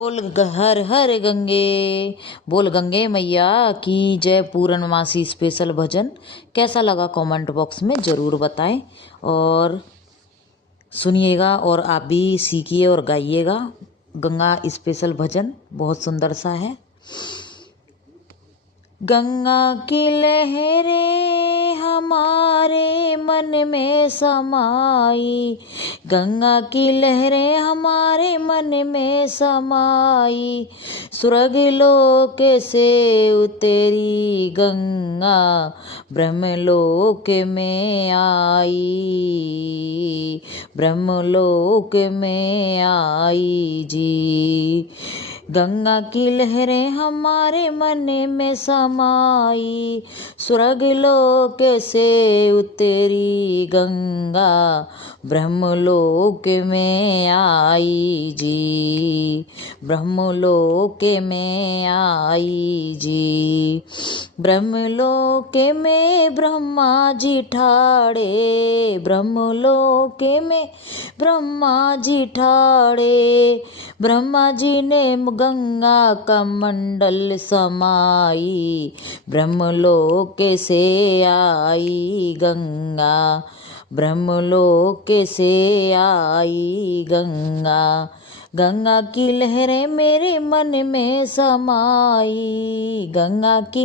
हर हर गंगे। बोल गंगे मैया की जय। पूर्णमासी स्पेशल भजन कैसा लगा कमेंट बॉक्स में ज़रूर बताएं और सुनिएगा और आप भी सीखिए और गाइएगा। गंगा स्पेशल भजन बहुत सुंदर सा है। गंगा की लहरें हमारे मन में समाई, गंगा की लहरें हमारे मन में समाई, स्वर्ग लोक से उतरी गंगा ब्रह्मलोक में आई, ब्रह्मलोक में आई जी। गंगा की लहरें हमारे मन में समाई, स्वर्ग लोक से उतरी गंगा ब्रह्मलोक में आई जी, ब्रह्मलोक में आई जी। ब्रह्मलोक में ब्रह्मा जी ठाड़े, ब्रह्मलोक में ब्रह्मा जी ठाड़े, ब्रह्मा जी ने गंगा का मंडल समाई, ब्रह्मलोक से आई गंगा, ब्रह्मलोक से आई गंगा। गंगा की लहरें मेरे मन में समाई, गंगा की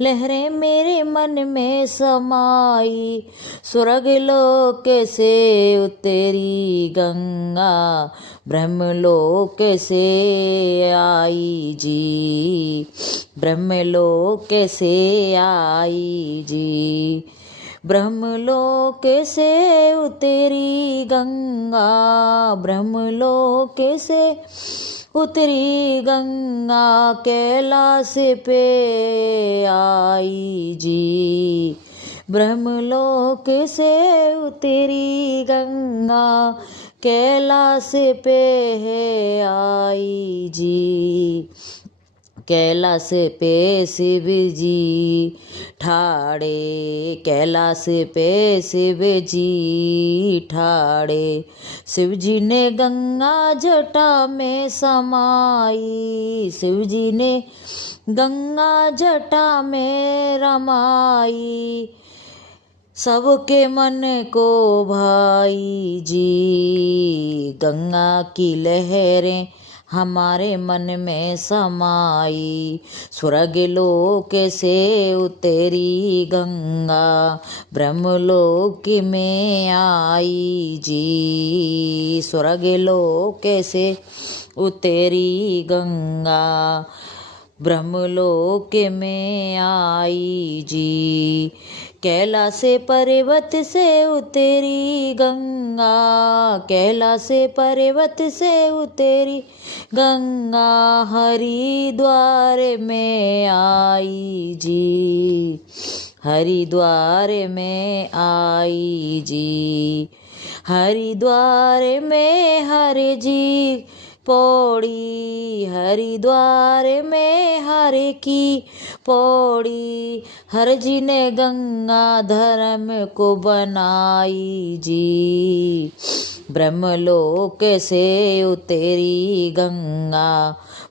लहरें मेरे मन में समाई, स्वर्ग लोक से उतरी गंगा ब्रह्मलोक से आई जी, ब्रह्मलोक से आई जी। ब्रह्मलोक से उतरी गंगा, ब्रह्मलोक से उतरी गंगा कैलाश पे आई जी, ब्रह्मलोक से उतरी गंगा कैलाश पे है आई जी। कैलाश पे शिव जी ठाड़े, कैलाश पे शिव जी ठाड़े, शिव जी ने गंगा जटा में समाई, शिव जी ने गंगा जटा में रमाई, सबके मन को भाई जी। गंगा की लहरें हमारे मन में समाई, स्वर्ग लोक से उतरी गंगा ब्रह्मलोक में आई जी, स्वर्ग लोक से उतरी गंगा ब्रह्मलोक में आई जी। कैलाश पर्वत से उतरी गंगा, कैलाश पर्वत से उतरी गंगा हरिद्वार में आई जी, हरिद्वार में आई जी। हरिद्वार में हरि जी पौड़ी, हरिद्वार में हर की पौड़ी, हर जी ने गंगा धर्म को बनाई जी, ब्रह्मलोक से उतरी गंगा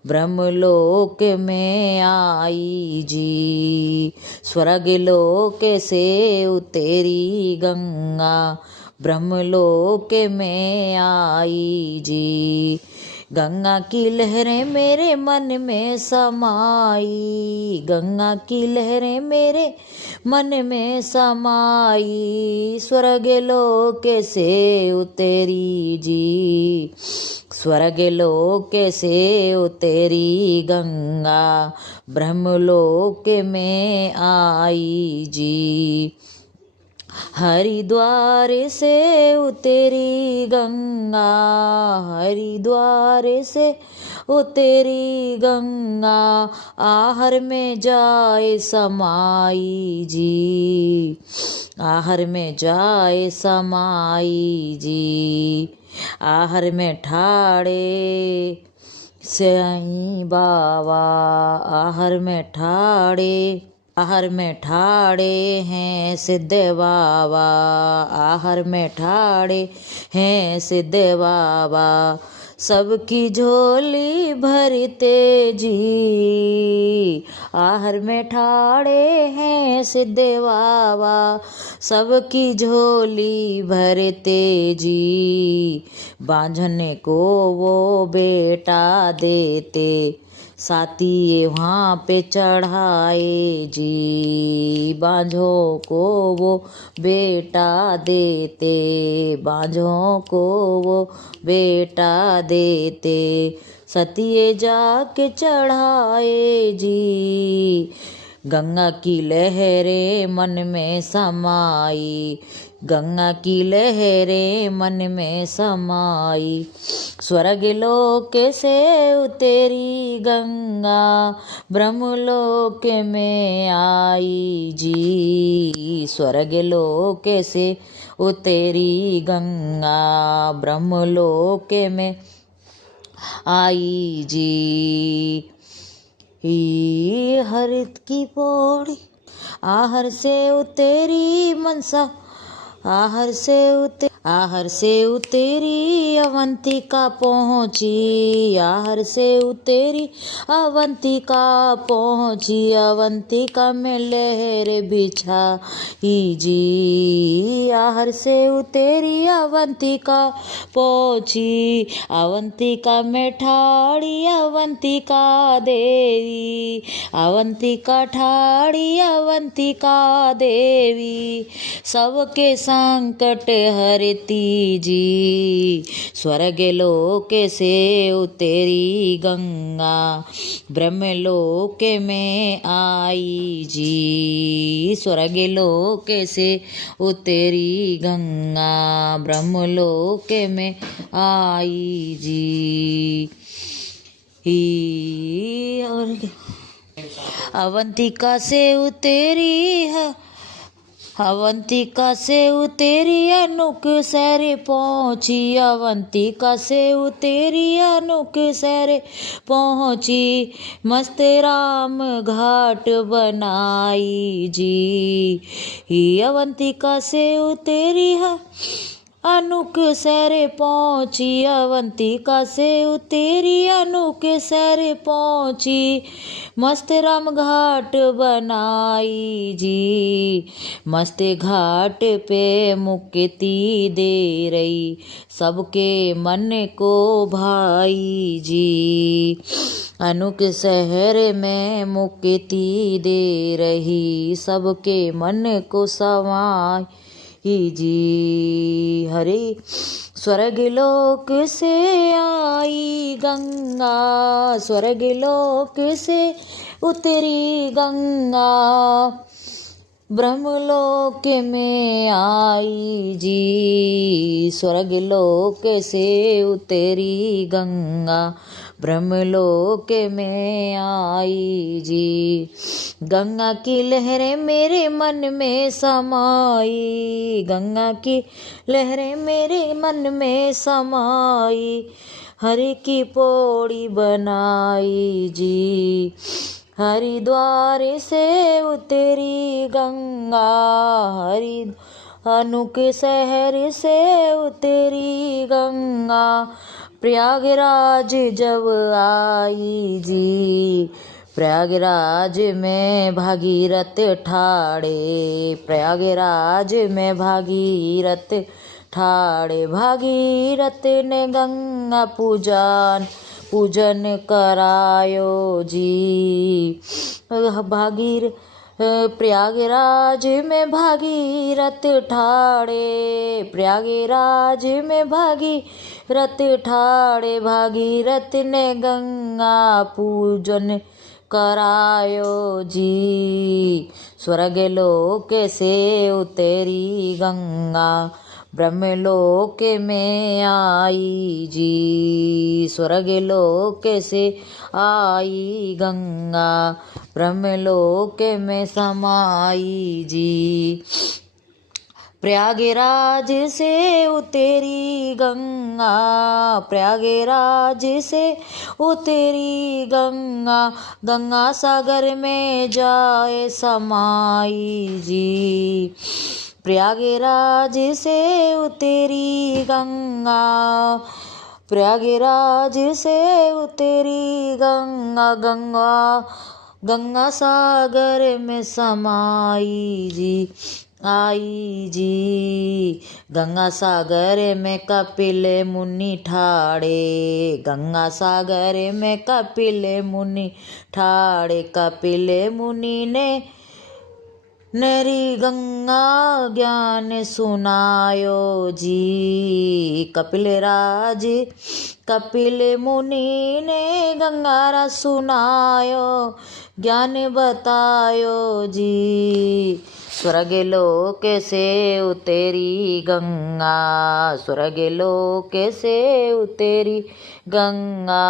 ब्रह्मलोक में आई जी, स्वर्ग लोक से उतरी गंगा ब्रह्मलोक में आई जी। गंगा की लहरें मेरे मन में समाई, गंगा की लहरें मेरे मन में समाई, स्वर्ग लोक से उतरी जी, स्वर्ग लोक से उतरी गंगा ब्रह्मलोक में आई जी। हरिद्वार से उतरी गंगा, हरिद्वार से उतरी गंगा आहर में जाए समाई जी, आहर में जाए समाई जी। आहर में ठाड़े साईं बाबा, आहर में ठाड़े, आहर में ठाड़े हैं सिद्ध बाबा, आहर में ठाड़े हैं सिद्ध बाबा, सबकी झोली भरते जी, आहर में ठाड़े हैं सिद्धे बाबा, सबकी झोली भरते जी, बांझने को वो बेटा देते, साथी वहाँ पे चढ़ाए जी, बांझों को वो बेटा देते, बांझों को वो बेटा देते, सतिये जाके चढ़ाए जी, गंगा की लहरें मन में समाई, गंगा की लहरें मन में समाई, स्वर्ग लोक से उतेरी गंगा, ब्रह्मलोक में आई जी, स्वर्ग लोक से उतेरी गंगा, ब्रह्मलोक में आई जी, हरित की पौड़ी आहर से उतेरी मनसा, आहर से उतेरी अवंतिका पहुँची, आहर से उतेरी अवंतिका पहुँची, अवंतिका में लहर बिछाई जी, आहर से उतेरी अवंतिका पहुँची, अवंतिका में ठाड़ी अवंतिका देवी, अवंतिका ठाड़ी अवंतिका देवी, सबके संकट हरती जी, स्वर्ग लोक से उतेरी गंगा, ब्रह्मलोक में आई जी, स्वर्ग लोक से उतेरी गंगा, ब्रह्मलोक में आई जी, और अवंतिका से उतेरी है, अवंतिका से उतेरी अनुक सैरे पहुँची, अवंतिका से उतेरी अनुक सैरे पहुँची, मस्त राम घाट बनाई जी, अवंतिका से उतेरी है अनुक सैरे पहुँची, अवंतिका से उतेरी अनुक सैरे पहुँची, मस्त राम घाट बनाई जी, मस्त घाट पे मुक्ति दे रही, सबके मन को भाई जी, अनुक शहर में मुक्ति दे रही, सबके मन को समाई जी, हरे स्वर्ग लोक से आई गंगा, स्वर्ग लोक से उतरी गंगा, ब्रह्मलोक में आई जी, स्वर्ग लोक से उतरी गंगा, ब्रह्मलोक में आई जी, गंगा की लहरें मेरे मन में समाई, गंगा की लहरें मेरे मन में समाई, हरि की पौड़ी बनाई जी, हरिद्वार से उतरी गंगा, हरि अनुक शहर से उतरी गंगा, प्रयागराज जब आई जी, प्रयागराज में भागीरथ ठाड़े, प्रयागराज में भागीरथ ठाड़े, भागीरथ ने गंगा पूजन करायो जी, प्रयागराज में भागीरथ ठाड़े, प्रयागराज में भागीरथ ठाड़े, भागीरथ ने गंगा पूजन करायो जी, स्वर्ग लोक से उतरी गंगा, ब्रह्मलोक में आई जी, स्वर्ग लोक से आई गंगा, ब्रह्मलोक में समाई जी, प्रयागराज से उतरी गंगा, प्रयागराज से उतरी गंगा, गंगा सागर में जाए समाई जी, प्रयागराज से उतरी गंगा, प्रयागराज से उतरी गंगा, गंगा गंगा सागर में समाई जी, आई जी। गंगा सागर में कपिल मुनि ठाड़े, गंगा सागर में कपिल मुनि ठाड़े। कपिल मुनि ने नरी गंगा ज्ञान सुनायो जी। कपिल मुनि ने गंगा सुनायो, ज्ञान बतायो जी। स्वर्ग लोक से उतरी गंगा, स्वर्ग लोक से उतरी गंगा,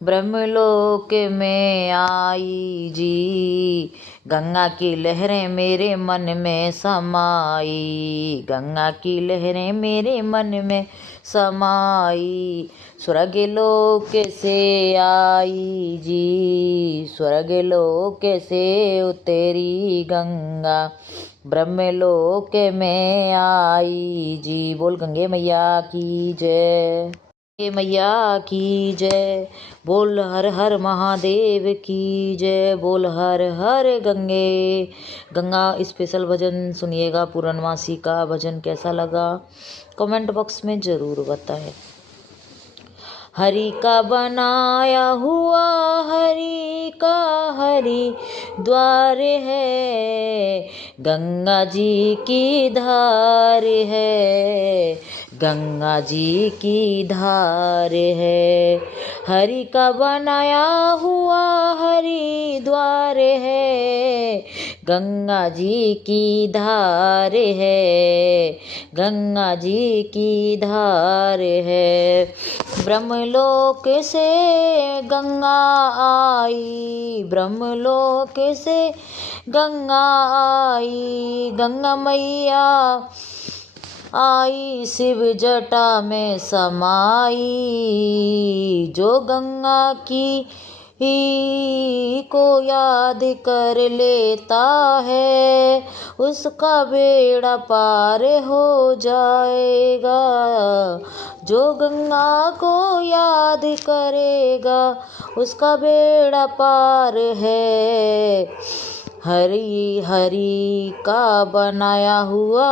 ब्रह्मलोक में आई जी। गंगा की लहरें मेरे मन में समाई, गंगा की लहरें मेरे मन में समाई। स्वर्ग लोक से आई जी, स्वर्ग लोक से उतरी गंगा, ब्रह्मलोक में आई जी। बोल गंगे मैया की जय, मैया की जय। बोल हर हर महादेव की जय, बोल हर हर गंगे। गंगा स्पेशल भजन सुनिएगा, पूर्णमासी का भजन कैसा लगा कमेंट बॉक्स में ज़रूर बताएं। हरि का बनाया हुआ हरि का हरि द्वार है, गंगा जी की धार है, गंगा जी की धार है। हरि का बनाया हुआ हरि द्वार है, गंगा जी की धार है, गंगा जी की धार है। ब्रह्मलोक से गंगा आई, ब्रह्मलोक से गंगा आई। गंगा मैया आई शिव जटा में समाई, जो गंगा की को याद कर लेता है, उसका बेड़ा पार हो जाएगा। जो गंगा को याद करेगा, उसका बेड़ा पार है। हरि हरि का बनाया हुआ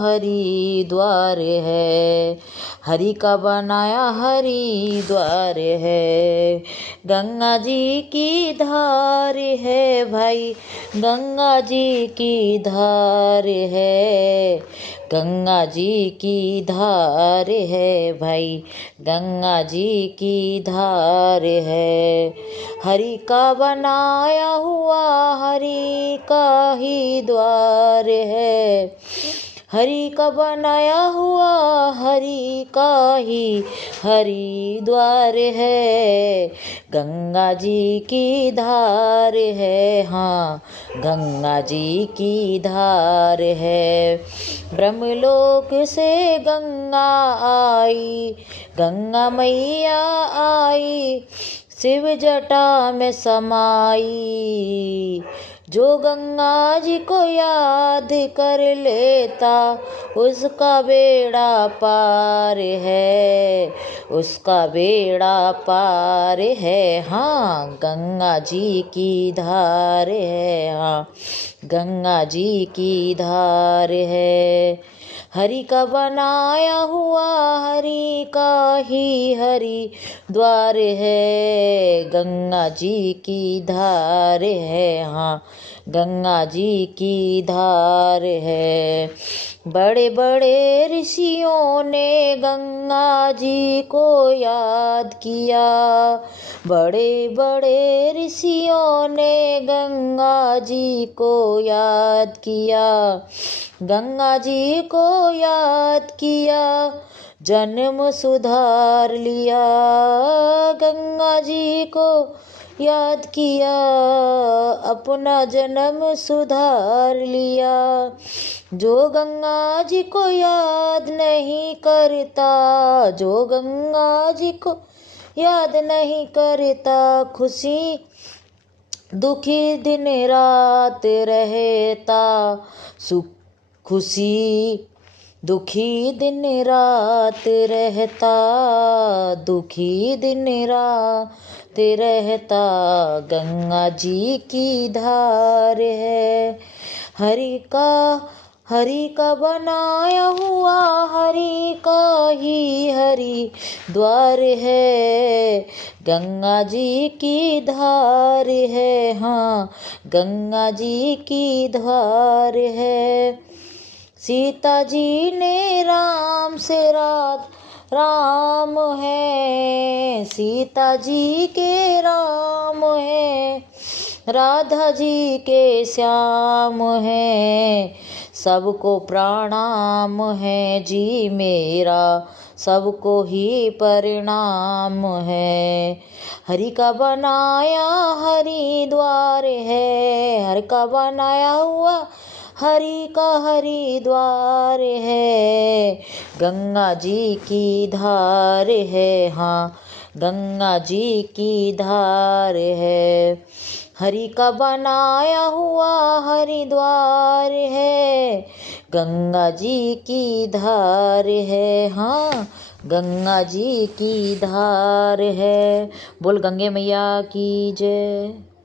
हरि द्वार है, हरि का बनाया हरि द्वार है। गंगा जी की धार है भाई, गंगा जी की धार है, गंगा जी की धार है भाई, गंगा जी की धार है। हरि का बनाया हुआ हरि का ही द्वार है, हरि का बनाया हुआ हरि का ही हरि द्वार है। गंगा जी की धार है, हाँ गंगा जी की धार है। ब्रह्मलोक से गंगा आई, गंगा मैया आई शिव जटा में समाई। जो गंगा जी को याद कर लेता, उसका बेड़ा पार है, उसका बेड़ा पार है। हाँ गंगा जी की धार है, हाँ गंगा जी की धार है। हरि का बनाया हुआ हरि का ही हरि द्वार है, गंगा जी की धार है, हाँ गंगा जी की धार है। बड़े बड़े ऋषियों ने गंगा जी को याद किया, बड़े बड़े ऋषियों ने गंगा जी को याद किया, गंगा जी को याद किया, जन्म सुधार लिया। गंगा जी को याद किया, अपना जन्म सुधार लिया। जो गंगा जी को याद नहीं करता, जो गंगा जी को याद नहीं करता, खुशी दुखी दिन रात रहता। सुख खुशी दुखी दिन रात रहता, दुखी दिन रात रहता, गंगा जी की धार है। हरि का बनाया हुआ, हरि का ही हरि द्वार है, गंगा जी की धार है, हाँ गंगा जी की धार है। सीता जी ने राम से राम है, सीता जी के राम है, राधा जी के श्याम है, सबको प्रणाम है जी मेरा, सबको ही परिणाम है। हरि का बनाया हरि द्वार है, हरि का बनाया हुआ हरि का हरि द्वार है, गंगा जी की धार है, हाँ गंगा जी की धार है। हरि का बनाया हुआ हरिद्वार है, गंगा जी की धार है, हाँ गंगा जी की धार है। बोल गंगे मैया की जय।